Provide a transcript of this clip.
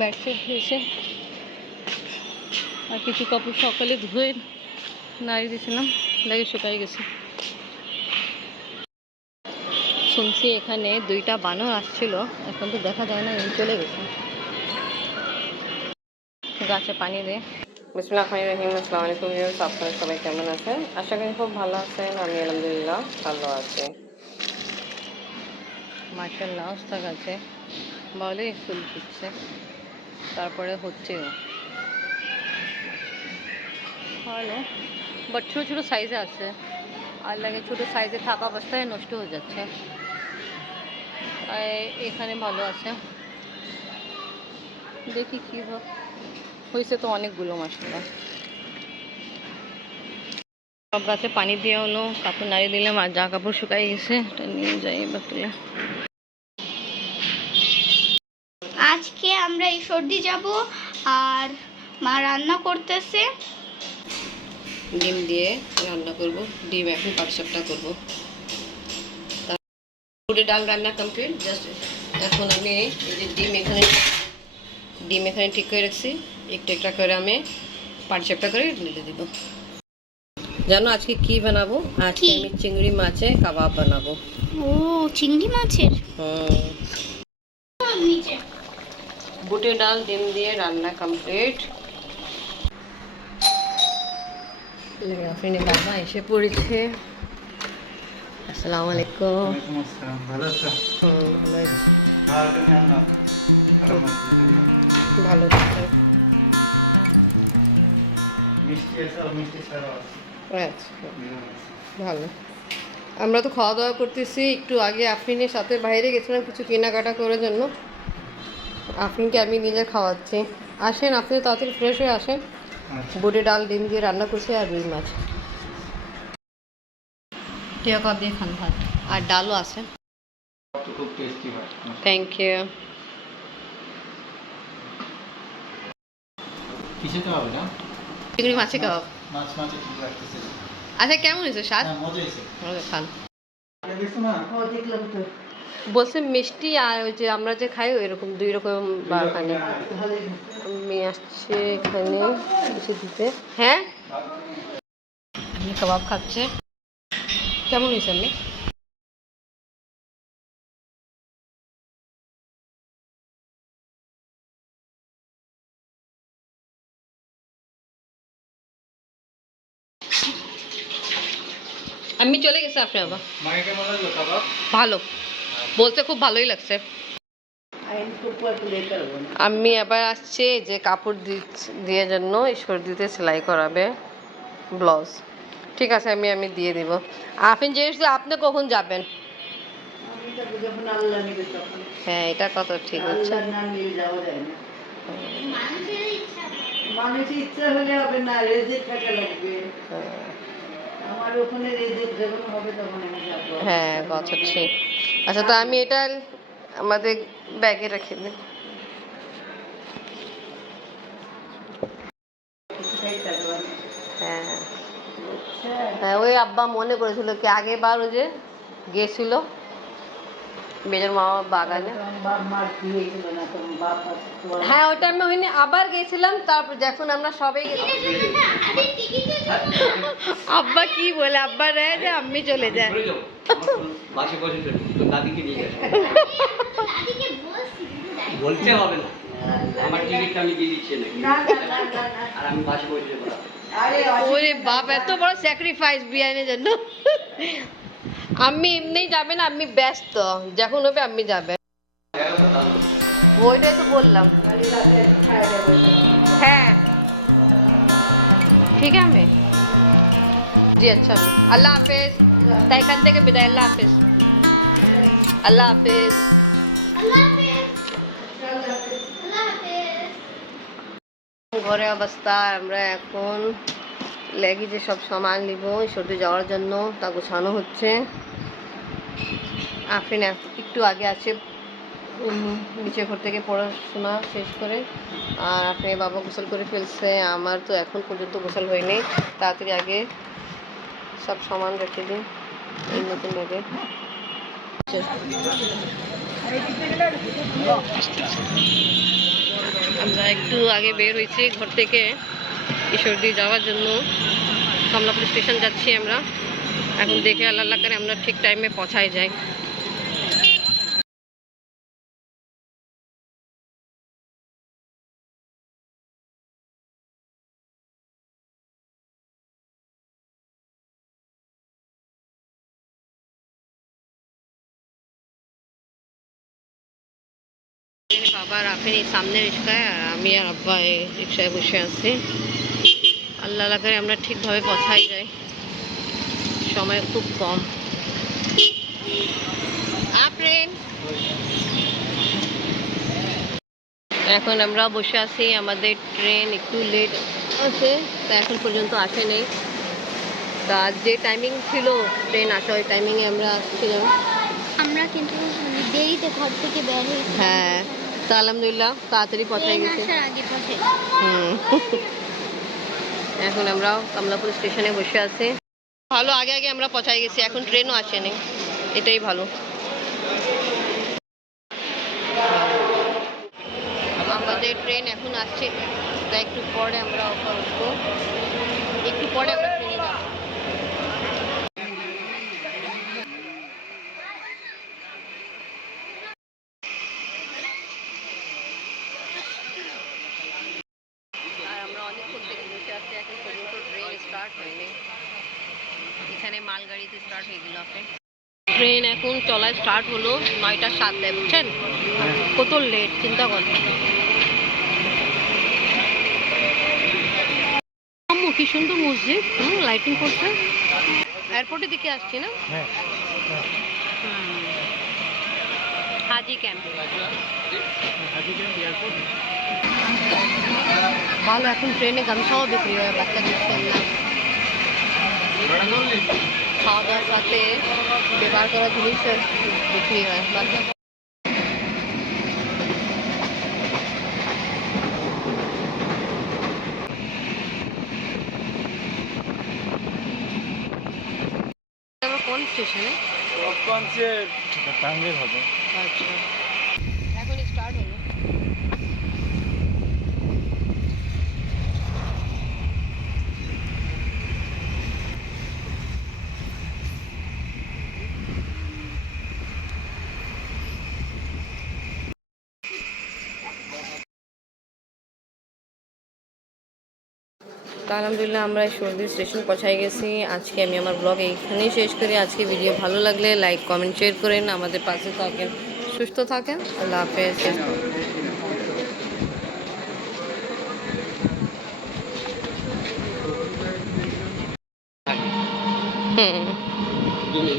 Bedsheet ধুয়েছে আর কিছু কাপড় সকালে ধুয়ে নাড়ি দিয়েছিলাম, লাগে শুকাই গেছে। শুনছি এখানে 2টা বানর আসছিল, এখন তো দেখা যায় না, এই চলে গেছে। গাছে পানি দে। বিসমিল্লাহির রহমানির রহিম। আসসালামু আলাইকুম ভিউয়ার্স, আপনারা সবাই কেমন আছেন? আশা করি খুব ভালো আছেন। আমি আলহামদুলিল্লাহ ভালো আছি। মাশাআল্লাহ অবস্থা গাছে ভালোই ফুল ফুটছে, তারপরে হচ্ছেও ভালো, বাট ছোটো ছোটো সাইজে আছে, আর লাগে ছোটো সাইজে থাকা অবস্থায় নষ্ট হয়ে যাচ্ছে। আর এখানে ভালো আছে, দেখি কী হয়েছে। তো অনেকগুলো মাশাআল্লাহ। সব গাছে পানি দেওয়া হলো, কাপড় নাড়িয়ে দিলাম, আর যা কাপড় শুকাই গেছে এটা নিয়ে যাই এবার তুলে। আজকে আমরা এই সর্দি যাব, আর মা রান্না করতেছে। ডিম দিয়ে রান্না করব, ডিম এখন পাটসাপটা করব। পুরো ডাল রান্না কমপ্লিট। জাস্ট এখন আমি এই যে ডিম এখানে ঠিক করে রাখছি, একটু একটা করে আমি পাটসাপটা করে ঢেলে দিব। জানো আজকে কি বানাবো? আজকে আমি চিংড়ি মাছের কাবাব বানাবো। ও, চিংড়ি মাছের। বুটের ডাল ডিম দিয়ে রান্না কমপ্লিট। বাবা এসে পড়েছে। আসসালামু আলাইকুম। ভালো আছো? ভালো আছি। ভালো আছে। ভালো। আমরা তো খাওয়া দাওয়া করতেছি, একটু আগে আফরিনের সাথে বাইরে গেছিলাম কিছু কেনাকাটা করার জন্য। আফরিনকে আমি নিজে খাওয়াচ্ছি। আসেন, আপনি তাড়াতাড়ি ফ্রেশ হয়ে আসেন। বুটের ডাল ডিম দিয়ে রান্না করছি আর রুই মাছ। টিয়া কাপ দিয়ে খান ভাত, আর ডালও আছে। খুব টেস্টি হয়। Thank you. কিসেতে হবে না? চিংড়ি মাছের কাবাব। মাছ মাছে ঠিক লাগতেছে। আচ্ছা, কেমন হয়েছে স্বাদ? মজা হয়েছে। খান। দেখছো না? দেখলাম তো। বলছে মিষ্টি আর ওই যে আমরা যে খাই এরকম 2 রকম বাখানে। আমি আসছে এখানে কিছু দিতে। হ্যাঁ, আমি কাবাব খাচ্ছে। কেমন হয়েছে আমি? আমি চলে গেছে আপনি বাবা। মাকে কেমন লাগলো কাবাব? ভালো, বলতে খুব ভালোই লাগছে। আমি আবার আসছে যে কাপড় দিয়ে জন্য সর্দিতে সেলাই করাবে ব্লাউজ। ঠিক আছে, আমি দিয়ে দিব। আপনি যে আপনি কখন যাবেন? হ্যাঁ, এটা কত ঠিক হচ্ছে। মানুষের ইচ্ছা হলে হবে না, রেজেক টাকা লাগবে। আমার ওখানে রেজেক যখন হবে তখন আমি যাবো। হ্যাঁ, কথা ঠিক। আচ্ছা, তো আমি এটা আমাদের ব্যাগে রেখে দিই। হ্যাঁ হ্যাঁ, ওই আব্বা মনে করেছিল কি আগের বার ওই যে গেছিল বেজর মামা বাগানে। হ্যাঁ, ওটা আমি হয়নি, আবার গেছিলাম। তারপর যখন আমরা সবাই আব্বা কি বলে, আব্বা রে যে আমি চলে যায়। বলতে হবে না, আমার টিকিটটা আমি দিয়ে দিচ্ছি আর আমি বাসে বসে যাবো। ওরে বাপ, এত বড় স্যাক্রিফাইস বিয়ানের জন্য। আমি এমনি যাবে না, আমি ব্যস্ত, যখন হবে আমি যাবে। ওইটাই তো বললাম। হ্যাঁ ঠিক আছে। জি আচ্ছা, আল্লাহ হাফেজ। তাই এখান থেকে বিদায়। আল্লাহ হাফেজ। আল্লাহ হাফেজ। ঘরে অবস্থা, আমরা এখন লেগে যে সব সামান নিব সর্দি যাওয়ার জন্য, তা গোছানো হচ্ছে। আফরিন একটু আগে আছে নিচে ঘর থেকে পড়াশোনা শেষ করে, আর আপনি বাবা গোসল করে ফেলছে। আমার তো এখন পর্যন্ত গোসল হয়নি। তাড়াতাড়ি আগে সব সামান রেখে দিই এই নতুন ব্যাগে। আমরা একটু আগে বের হয়েছি ঘর থেকে ঈশ্বরদী যাওয়ার জন্য। কমলাপুর স্টেশন যাচ্ছি আমরা। এখন দেখে আল্লাহ করে আমরা ঠিক টাইমে পৌঁছায় যাই। বাবা রাখেন এই সামনে রিক্সায়, আর আমি আর আব্বা এই রিক্সায় বসে আছি। আল্লাহ করে আমরা ঠিকভাবে পৌঁছাই যাই, সময় খুব কম। এখন আমরা বসে আছি, আমাদের ট্রেন একটু লেট আছে, তা এখন পর্যন্ত আসেনি। তা যে টাইমিং ছিল ট্রেন আসা, ওই টাইমিংয়ে আমরা আসছিলাম। আমরা কিন্তু দেরিতে ঘর থেকে বের হয়েছি। হ্যাঁ, তা আলহামদুলিল্লাহ তাড়াতাড়ি পৌঁছাই গেছি। আগে পৌঁছে এখন আমরা কমলাপুর স্টেশনে বসে আছি। ভালো, আগে আগে আমরা পৌঁছাই গেছি, এখন ট্রেনও আসেনি, এটাই ভালো। আমাদের ট্রেন এখন আসছে, তা একটু পরে আমরা উঠবো, একটু পরে আমরা ট্রেনে যাবো। আর আমরা অনেকক্ষণ থেকে বসে আছি, এখন পর্যন্ত ট্রেন স্টার্ট হয়নি। এখানে মালগাড়িতে স্টার্ট হয়ে গেল। ট্রেন এখন চলা স্টার্ট হলো 9টা 7 বুঝছেন? কত লেট চিন্তা করেন। আম্মু কি সুন্দর মসজিদ, লাইটিং করছে। এয়ারপোর্টের দিকে আসছি না? হাজি ক্যাম্প। ভালো, এখন ট্রেনে গামছাও বিক্রি হয় বাচ্চাদের জন্য। খাওয়া দাওয়ার সাথে ব্যবহার করা জিনিস বিক্রি হয়। কোন স্টেশনে? টাঙ্গের হবে। আচ্ছা, এখন স্টার্ট হলো। আলহামদুলিল্লাহ আমরা ঈশ্বরদী স্টেশন পৌঁছাই গেছি। আজকে আমি আমার ব্লগ এইখানেই শেষ করি। আজকে ভিডিও ভালো লাগলে লাইক কমেন্ট শেয়ার করেন, আমাদের পাশে থাকেন, সুস্থ থাকেন। আল্লাহ হাফেজ। তুমি